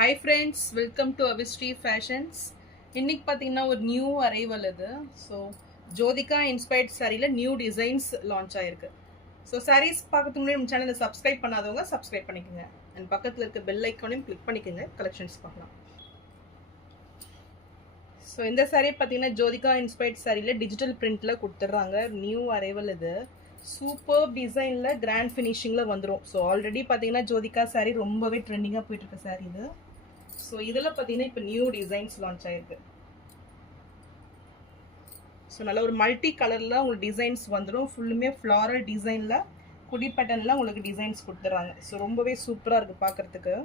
Hi friends, welcome to Avistry Fashions. இன்னைக்கு பார்த்தீங்கன்னா ஒரு நியூ அரைவல் இது. ஸோ ஜோதிகா இன்ஸ்பயர்ட் சாரியில் நியூ டிசைன்ஸ் லான்ச் ஆயிருக்கு. ஸோ சாரீஸ் பார்க்கறதுக்கு முன்னாடி நம்ம சேனலை சப்ஸ்கிரைப் பண்ணாதவங்க சப்ஸ்கிரைப் பண்ணிக்கோங்க. அண்ட் பக்கத்தில் இருக்க பெல் ஐக்கானையும் கிளிக் பண்ணிக்கோங்க, கலெக்ஷன்ஸ் பார்க்கலாம். ஸோ இந்த சாரீ பார்த்தீங்கன்னா ஜோதிகா இன்ஸ்பயர்ட் சாரியில் டிஜிட்டல் பிரிண்டில் கொடுத்துட்றாங்க. நியூ அரைவல் இது. சூப்பர் டிசைனில் கிராண்ட் ஃபினிஷிங்கில் வந்துடும். ஸோ ஆல்ரெடி பார்த்தீங்கன்னா ஜோதிகா சாரீ ரொம்பவே ட்ரெண்டிங்காக போயிட்டுருக்க சாரீ இது. ஸோ இதில் பார்த்தீங்கன்னா இப்போ நியூ டிசைன்ஸ் லான்ச் ஆயிருக்கு. ஸோ நல்ல ஒரு மல்டி கலரில் உங்களுக்கு டிசைன்ஸ் வந்துடும். ஃபுல்லுமே ஃப்ளாரல் டிசைனில் குடி பேட்டர்னில் உங்களுக்கு டிசைன்ஸ் கொடுத்துட்றாங்க. ஸோ ரொம்பவே சூப்பராக இருக்குது பார்க்குறதுக்கு.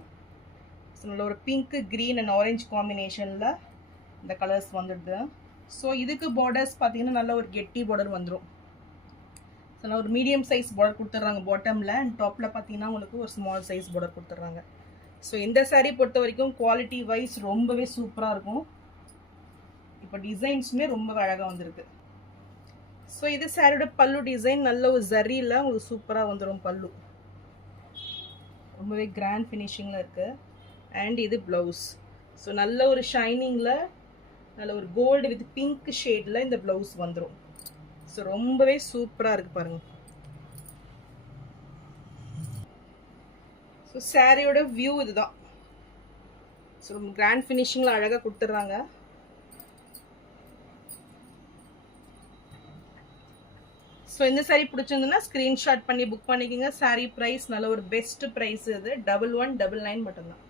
ஸோ நல்ல ஒரு பிங்க்கு க்ரீன் அண்ட் ஆரஞ்ச் காம்பினேஷனில் இந்த கலர்ஸ் வந்துடுது. ஸோ இதுக்கு பார்டர்ஸ் பார்த்தீங்கன்னா நல்ல ஒரு கெட்டி பார்டர் வந்துடும். ஸோ நான் ஒரு மீடியம் சைஸ் பார்டர் கொடுத்துட்றாங்க பாட்டமில், அண்ட் டாப்பில் பார்த்தீங்கன்னா உங்களுக்கு ஒரு ஸ்மால் சைஸ் பார்டர் கொடுத்துட்றாங்க. ஸோ இந்த சாரீ பொறுத்த வரைக்கும் குவாலிட்டி வைஸ் ரொம்பவே சூப்பராக இருக்கும். இப்போ டிசைன்ஸுமே ரொம்பவே அழகாக வந்திருக்கு. ஸோ இது சாரியோட பல்லு டிசைன் நல்ல ஒரு ஜரியில் உங்களுக்கு சூப்பராக வந்துடும். பல்லு ரொம்பவே கிராண்ட் ஃபினிஷிங்கில் இருக்குது. அண்ட் இது ப்ளவுஸ். ஸோ நல்ல ஒரு ஷைனிங்கில் நல்ல ஒரு கோல்டு வித் பிங்க் ஷேடில் இந்த ப்ளவுஸ் வந்துடும். ஸோ ரொம்பவே சூப்பராக இருக்குது பாருங்கள். ஸோ சாரியோட வியூ இதுதான். ஸோ ரொம்ப கிராண்ட் ஃபினிஷிங்கில் அழகாக கொடுத்துட்றாங்க. ஸோ இந்த சாரீ பிடிச்சிருந்ததுன்னா ஸ்க்ரீன்ஷாட் பண்ணி புக் பண்ணிக்கோங்க. சாரீ ப்ரைஸ் நல்ல ஒரு பெஸ்ட் ப்ரைஸ் இது. 1199 மட்டும்தான்.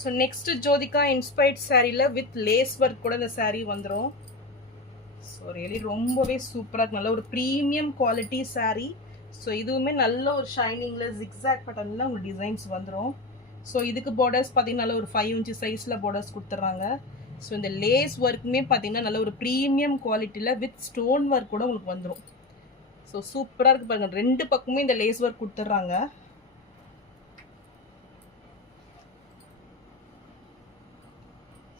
ஸோ நெக்ஸ்ட் ஜோதிகா இன்ஸ்பயர்ட் சாரியில் வித் லேஸ் ஒர்க் கூட இந்த சாரீ வந்துடும். ஸோ ரியலி ரொம்பவே சூப்பராக இருக்கு. நல்ல ஒரு ப்ரீமியம் குவாலிட்டி சாரீ. ஸோ இதுவுமே நல்ல ஒரு ஷைனிங்கில் ஜிக்ஸாக் பேட்டர்னில் உங்களுக்கு டிசைன்ஸ் வந்துடும். ஸோ இதுக்கு பார்டர்ஸ் பார்த்தீங்கன்னா நல்ல ஒரு 5 inch சைஸில் பார்டர்ஸ் கொடுத்துட்றாங்க. ஸோ இந்த லேஸ் ஒர்க்குமே பார்த்தீங்கன்னா நல்ல ஒரு ப்ரீமியம் குவாலிட்டியில் வித் ஸ்டோன் ஒர்க் கூட உங்களுக்கு வந்துடும். ஸோ சூப்பராக இருக்குது பாருங்கள். ரெண்டு பக்கமும் இந்த லேஸ் ஒர்க் கொடுத்துட்றாங்க.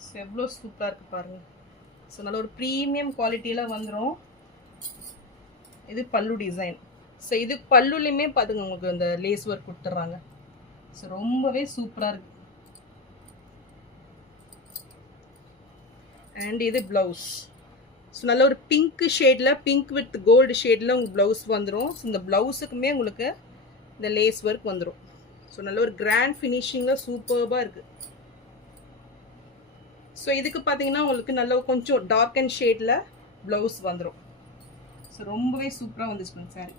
ஸோ எவ்வளோ சூப்பராக இருக்குது பாருங்கள். ஸோ நல்ல ஒரு ப்ரீமியம் குவாலிட்டியில் வந்துடும். இது பல்லு டிசைன். ஸோ இது பல்லுலையுமே பார்த்துங்க உங்களுக்கு அந்த லேஸ் ஒர்க் கொடுத்துட்றாங்க. ஸோ ரொம்பவே சூப்பராக இருக்கு. அண்ட் இது ப்ளவுஸ். ஸோ நல்ல ஒரு பிங்க் ஷேடில் பிங்க் வித் கோல்டு ஷேடில் உங்களுக்கு ப்ளவுஸ் வந்துடும். ஸோ இந்த ப்ளவுஸுக்குமே உங்களுக்கு இந்த லேஸ் ஒர்க் வந்துடும். ஸோ நல்ல ஒரு கிராண்ட் ஃபினிஷிங்கில் சூப்பராக இருக்குது. ஸோ இதுக்கு பார்த்தீங்கன்னா உங்களுக்கு நல்ல கொஞ்சம் டார்க் அண்ட் ஷேடில் ப்ளவுஸ் வந்துடும். ஸோ ரொம்பவே சூப்பராக வந்துச்சு சாரி.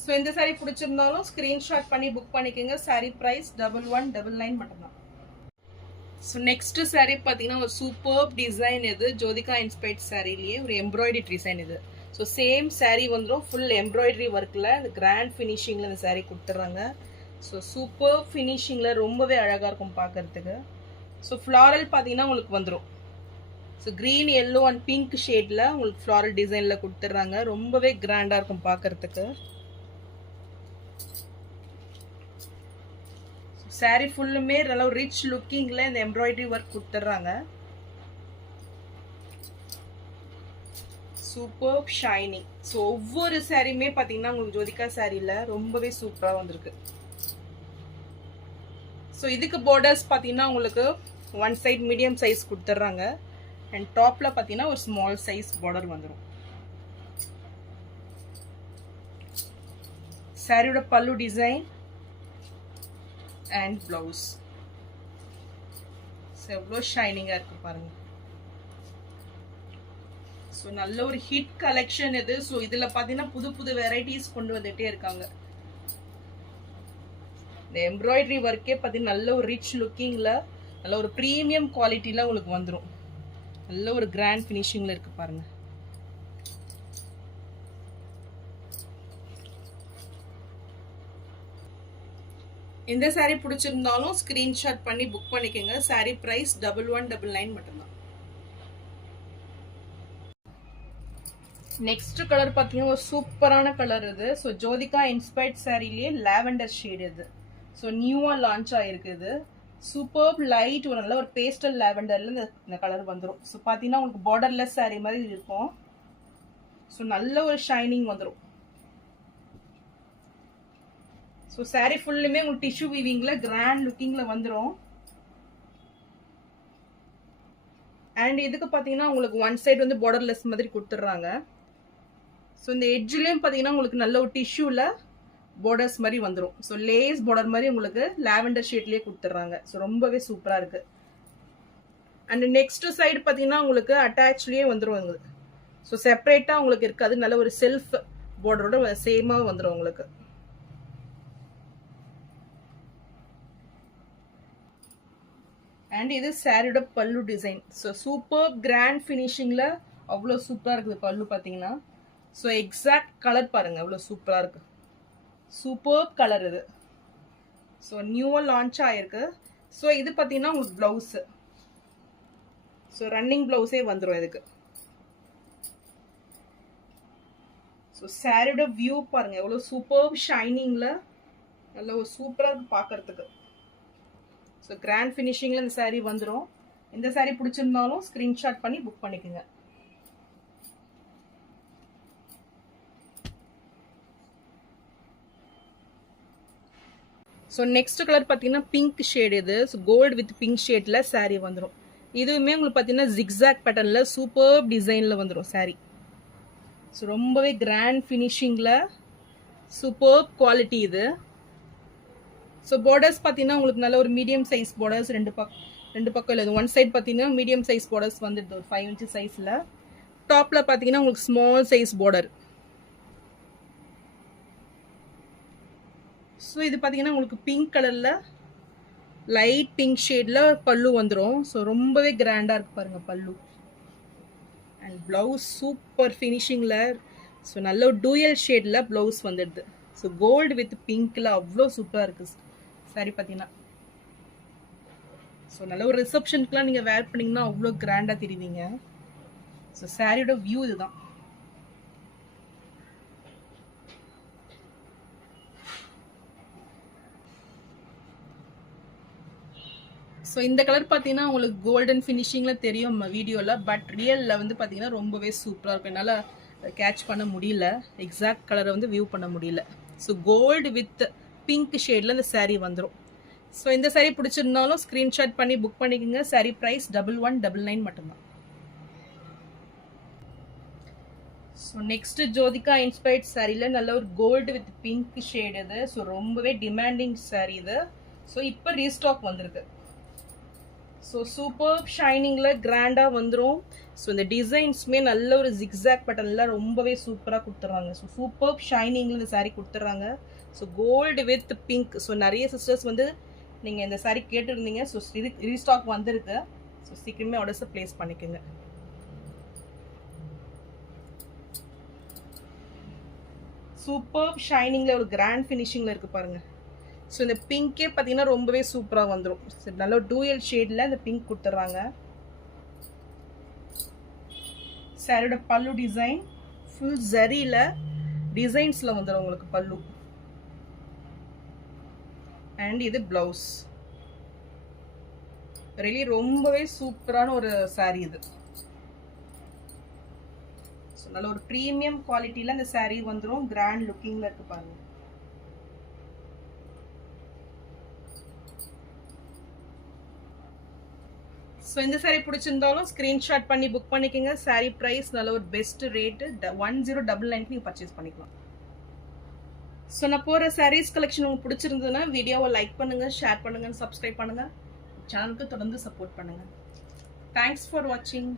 ஸோ இந்த சாரீ பிடிச்சிருந்தாலும் ஸ்க்ரீன்ஷாட் பண்ணி புக் பண்ணிக்கோங்க. சாரீ ப்ரைஸ் 1199 மட்டும்தான். ஸோ நெக்ஸ்ட் சாரீ பார்த்தீங்கன்னா ஒரு சூப்பர் டிசைன். இது ஜோதிகா இன்ஸ்பயர்ட் சாரீலேயே ஒரு எம்ப்ராய்டரி டிசைன் இது. ஸோ சேம் சாரீ வந்துடும் ஃபுல் எம்ப்ராய்டரி ஒர்க்கில் இந்த கிராண்ட் ஃபினிஷிங்கில் இந்த சாரீ கொடுத்துட்றாங்க. ஸோ சூப்பர் ஃபினிஷிங்கில் ரொம்பவே அழகாக இருக்கும் பார்க்குறதுக்கு. ஸோ ஃப்ளாரல் பார்த்தீங்கன்னா உங்களுக்கு வந்துடும். So green yellow and pink ஷேடில் உங்களுக்கு ஃப்ளாரல் டிசைனில் கொடுத்துட்றாங்க. ரொம்பவே கிராண்டாக இருக்கும் பார்க்குறதுக்கு. சாரீ ஃபுல்லுமே நல்ல ரிச் லுக்கிங்கில் இந்த எம்ப்ராய்டரி ஒர்க் கொடுத்துட்றாங்க. Super shining. ஸோ ஒவ்வொரு சாரியுமே பார்த்தீங்கன்னா உங்களுக்கு ஜோதிகா சாரியில் ரொம்பவே சூப்பராக வந்திருக்கு. ஸோ இதுக்கு பார்டர்ஸ் பார்த்தீங்கன்னா உங்களுக்கு ஒன் சைட் மீடியம் சைஸ் கொடுத்துட்றாங்க. அண்ட் டாப்பில் பார்த்தீங்கன்னா ஒரு ஸ்மால் சைஸ் பார்டர் வந்துடும். சாரியோட பல்லு டிசைன் அண்ட் ப்ளவுஸ். ஸோ எவ்வளோ ஷைனிங்காக இருக்குது பாருங்கள். ஸோ நல்ல ஒரு ஹிட் கலெக்ஷன் இது. ஸோ இதில் பார்த்தீங்கன்னா புது புது வெரைட்டிஸ் கொண்டு வந்துகிட்டே இருக்காங்க. இந்த எம்ப்ராய்டரி ஒர்க்கே பார்த்தீங்கன்னா நல்ல ஒரு ரிச் லுக்கிங்கில் நல்ல ஒரு ப்ரீமியம் குவாலிட்டியில் உங்களுக்கு வந்துடும். நல்ல ஒரு கிராண்ட் ஃபினிஷிங்கில் இருக்குது பாருங்கள். இந்த சாரீ பிடிச்சிருந்தாலும் ஸ்க்ரீன்ஷாட் பண்ணி புக் பண்ணிக்கோங்க. சாரீ ப்ரைஸ் 1199 மட்டும்தான். நெக்ஸ்ட் கலர் பார்த்தீங்கன்னா ஒரு சூப்பரான கலர் இது. ஸோ ஜோதிகா இன்ஸ்பயர்ட் சாரிலேயே லாவெண்டர் ஷேட் இது. ஸோ நியூவாக லான்ச் ஆகிருக்கு இது. சூப்பர் லைட் ஒரு நல்ல ஒரு பேஸ்டல் லாவெண்டரில் இந்த கலர் வந்துடும். ஸோ பார்த்தீங்கன்னா உங்களுக்கு பார்டர்லெஸ் சாரீ மாதிரி இருக்கும். ஸோ நல்ல ஒரு ஷைனிங் வந்துடும். ஸோ saree ஃபுல்லுமே உங்களுக்கு டிஷ்யூ வீவிங்கில் கிராண்ட் லுக்கிங்கில் வந்துடும். அண்ட் இதுக்கு பார்த்தீங்கன்னா உங்களுக்கு ஒன் சைடு வந்து பார்டர்லெஸ் மாதிரி கொடுத்துட்றாங்க. ஸோ இந்த எட்ஜ்லேயும் பார்த்தீங்கன்னா உங்களுக்கு நல்ல ஒரு டிஷ்யூவில் பார்டர்ஸ் மாதிரி வந்துடும். ஸோ லேஸ் பார்டர் மாதிரி உங்களுக்கு லாவெண்டர் ஷேட்லேயே கொடுத்துட்றாங்க. ஸோ ரொம்பவே சூப்பராக இருக்குது. அண்ட் நெக்ஸ்ட் சைடு பார்த்தீங்கன்னா உங்களுக்கு அட்டாச்லேயே வந்துடும் உங்களுக்கு. ஸோ செப்பரேட்டாக உங்களுக்கு இருக்காது, நல்ல ஒரு செல்ஃப் பார்டரோட சேமாக வந்துடும் உங்களுக்கு. அண்ட் இது சாரியோட பல்லு டிசைன். ஸோ சூப்பர் கிராண்ட் ஃபினிஷிங்கில் அவ்வளோ சூப்பராக இருக்குது பல்லு பார்த்தீங்கன்னா. ஸோ எக்ஸாக்ட் கலர் பாருங்கள் அவ்வளோ சூப்பராக இருக்குது. சூப்பர் கலர் இது. ஸோ நியூவாக லான்ச் ஆகிருக்கு. ஸோ இது பார்த்தீங்கன்னா உங்களுக்கு ப்ளவுஸு. ஸோ ரன்னிங் ப்ளவுஸே வந்துடும் இதுக்கு. ஸோ சாரியோட வியூ பாருங்கள் எவ்வளோ சூப்பர் ஷைனிங்கில் நல்ல ஒரு சூப்பராக இருக்குது பார்க்குறதுக்கு. ஸோ கிராண்ட் ஃபினிஷிங்கில் இந்த சாரீ வந்துடும். இந்த சாரீ பிடிச்சிருந்தாலும் ஸ்க்ரீன்ஷாட் பண்ணி புக் பண்ணிக்கோங்க. ஸோ நெக்ஸ்ட் கலர் பார்த்தீங்கன்னா பிங்க் ஷேட் இது. ஸோ கோல்டு வித் பிங்க் ஷேடில் சாரீ வந்துடும். இதுவுமே உங்களுக்கு பார்த்தீங்கன்னா ஜிக்ஸாக் பேட்டர்னில் சூப்பர் டிசைனில் வந்துடும் சாரீ. ஸோ ரொம்பவே கிராண்ட் ஃபினிஷிங்கில் சூப்பர் குவாலிட்டி இது. ஸோ பார்டர்ஸ் பார்த்தீங்கன்னா உங்களுக்கு நல்ல ஒரு மீடியம் சைஸ் பார்டர்ஸ் ரெண்டு பக்கம் இல்லை. ஒன் சைட் பார்த்தீங்கன்னா மீடியம் சைஸ் பார்டர்ஸ் வந்துடுது ஒரு 5 inch சைஸில். டாப்பில் பார்த்தீங்கன்னா உங்களுக்கு ஸ்மால் சைஸ் பார்டர். ஸோ இது பார்த்தீங்கன்னா உங்களுக்கு பிங்க் கலரில் லைட் பிங்க் ஷேடில் பல்லு வந்துடும். ஸோ ரொம்பவே கிராண்டாக இருக்குது பாருங்கள் பல்லு. அண்ட் ப்ளவுஸ் சூப்பர் ஃபினிஷிங்கில். ஸோ நல்ல ஒரு டூயல் ஷேடில் ப்ளவுஸ் வந்துடுது. ஸோ கோல்டு வித் பிங்க்கில் அவ்வளோ சூப்பராக இருக்குது சாரி பார்த்தீங்கன்னா. ஸோ நல்ல ஒரு ரிசப்ஷனுக்குலாம் நீங்கள் வேர் பண்ணிங்கன்னா அவ்வளோ கிராண்டாக தெரிவிங்க. ஸோ சாரியோட வியூ இதுதான். ஸோ இந்த கலர் பார்த்தீங்கன்னா உங்களுக்கு கோல்டன் ஃபினிஷிங்கில் தெரியும் நம்ம வீடியோவில். பட் ரியலில் வந்து பார்த்தீங்கன்னா ரொம்பவே சூப்பராக இருக்கும். என்னால் கேட்ச் பண்ண முடியல, எக்ஸாக்ட் கலரை வந்து வியூ பண்ண முடியல. ஸோ கோல்டு வித் பிங்க் ஷேடில் இந்த சாரீ வந்துடும். ஸோ இந்த சாரீ பிடிச்சிருந்தாலும் ஸ்க்ரீன்ஷாட் பண்ணி புக் பண்ணிக்கோங்க. சாரீ ப்ரைஸ் 1199 மட்டும்தான். ஸோ நெக்ஸ்ட் ஜோதிகா இன்ஸ்பைர்ட் சாரியில் நல்ல ஒரு கோல்டு வித் பிங்க் ஷேட் இது. ஸோ ரொம்பவே டிமாண்டிங் சாரீ இது. ஸோ இப்போ ரீஸ்டாக் வந்திருக்கு. ஸோ சூப்பர் ஷைனிங்கில் கிராண்டாக வந்துடும். ஸோ இந்த டிசைன்ஸுமே நல்ல ஒரு ஜிக்ஸாக் பேட்டர்னில் ரொம்பவே சூப்பராக கொடுத்துட்றாங்க. ஸோ சூப்பர் ஷைனிங்கில் இந்த சாரீ கொடுத்துட்றாங்க. So gold with pink. So நிறைய சிஸ்டர்ஸ் வந்து நீங்கள் இந்த சாரீ கேட்டுருந்தீங்க. ஸோ ரீஸ்டாக் வந்திருக்கு. ஸோ சீக்கிரமே ஆர்டர்ஸை ப்ளேஸ் பண்ணிக்கோங்க. சூப்பர் ஷைனிங்கில் ஒரு கிராண்ட் ஃபினிஷிங்கில் இருக்குது பாருங்கள். ஸோ இந்த பிங்கே பார்த்தீங்கன்னா ரொம்பவே சூப்பராக வந்துடும். நல்ல டூயல் ஷேடில் இந்த பிங்க் கொடுத்துட்றாங்க. சாரியோட பல்லு டிசைன் ஃபுல் ஜரியில் டிசைன்ஸில் வந்துடும் உங்களுக்கு பல்லு. அண்ட் இது ப்ளவுஸ். ரியலி ரொம்பவே சூப்பரான ஒரு சாரீ இது. ஸோ நல்ல ஒரு ப்ரீமியம் குவாலிட்டியில் இந்த சாரீ வந்துடும். கிராண்ட் லுக்கிங்கில் இருக்குது பாருங்கள். ஸோ இந்த சாரீ பிடிச்சிருந்தாலும் ஸ்க்ரீன்ஷாட் பண்ணி புக் பண்ணிக்கோங்க. சாரீ ப்ரைஸ் நல்ல ஒரு பெஸ்ட் ரேட்டு 1099 நீங்கள் பர்ச்சேஸ் பண்ணிக்கலாம். ஸோ நான் போகிற சாரீஸ் கலெக்ஷன் உங்களுக்கு பிடிச்சிருந்ததுன்னா வீடியோவை லைக் பண்ணுங்கள், ஷேர் பண்ணுங்கள், சப்ஸ்கிரைப் பண்ணுங்கள். சேனலுக்கு தொடர்ந்து சப்போர்ட் பண்ணுங்கள். தேங்க்ஸ் ஃபார் வாட்சிங்.